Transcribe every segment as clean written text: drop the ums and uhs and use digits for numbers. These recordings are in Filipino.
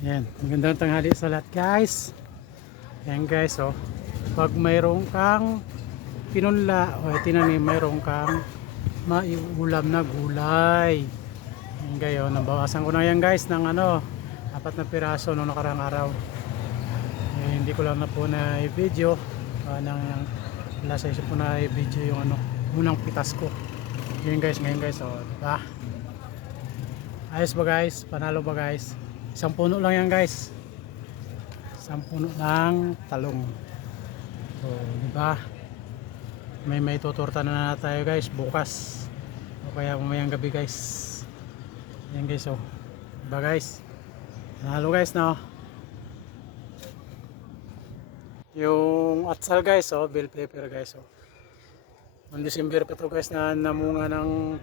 Yan, magandang tanghali sa lahat guys. Yan guys, oh. Pag mayroong kang pinunla o tinanim, mayroong kang maiulam na gulay. Yan guys, oh. Nabawasan ko na yan guys ng 4 na piraso noong nakarang araw. Hindi ko lang na po na i-video. Last session po na i-video yung unang pitas ko. Yan guys, ngayon guys, oh, diba? Ayos ba guys? Panalo ba guys? Isang puno lang yan guys. Isang puno ng talong. So, diba? May tuturta na tayo guys bukas. O kaya mamayang gabi guys. Yan guys, oh. Diba guys? Panalo guys, no? Yung atsal guys, oh, bell pepper guys, oh. Noong December pa to guys na namunga ng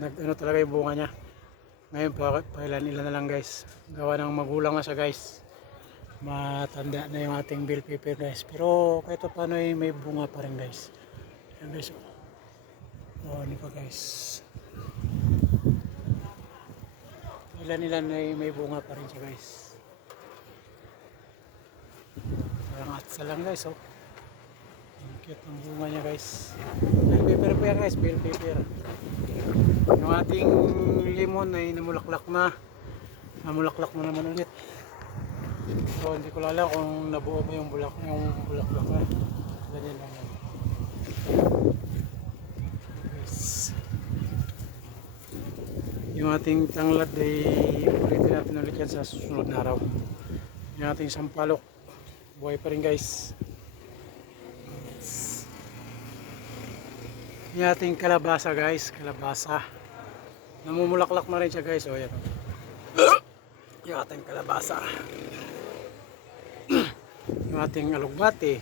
yung talaga yung bunga niya. Ngayon pa ilan na lang guys. Gawa ng magulang na siya guys. Matanda na yung ating bell pepper guys. Pero kahit paano may bunga pa rin guys. Yan guys, oh. Oh, ano pa guys. Ilan na may bunga pa rin siya guys. Parang atsa lang guys, oh. Ang cute ng bunga niya guys. Bell pepper po yan guys, bell pepper. Yung ating limon ay namulaklak na. Namulaklak na naman ulit. So hindi ko alam kung nabuo ba yung bulaklak na. Ganyan lang yan. Guys. Yung ating tanglad ay ulitin natin ulit yan sa susunod na araw. Yung ating sampalok. Buhay pa rin guys. Yung ating kalabasa guys. Kalabasa. Namumulaklak na rin siya guys. O yan. Yung ating kalabasa. Yung ating alugbati.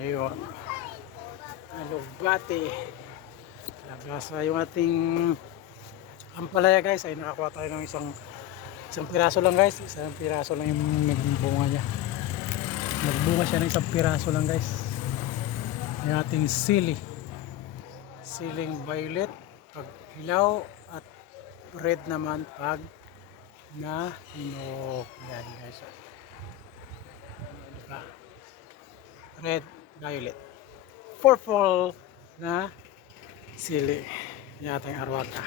Ngayon. Alugbati. Kalabasa. Yung ating ampalaya guys. Ay nakakuha tayo ng isang piraso lang guys. Isang piraso lang yung bunga niya. Nagbunga siya ng isang piraso lang guys. Yung ating sili. Siling violet pag hilaw at red naman pag hinog. Yan guys. Diba? Red, violet. Purple na sili. Yan ating arwaka.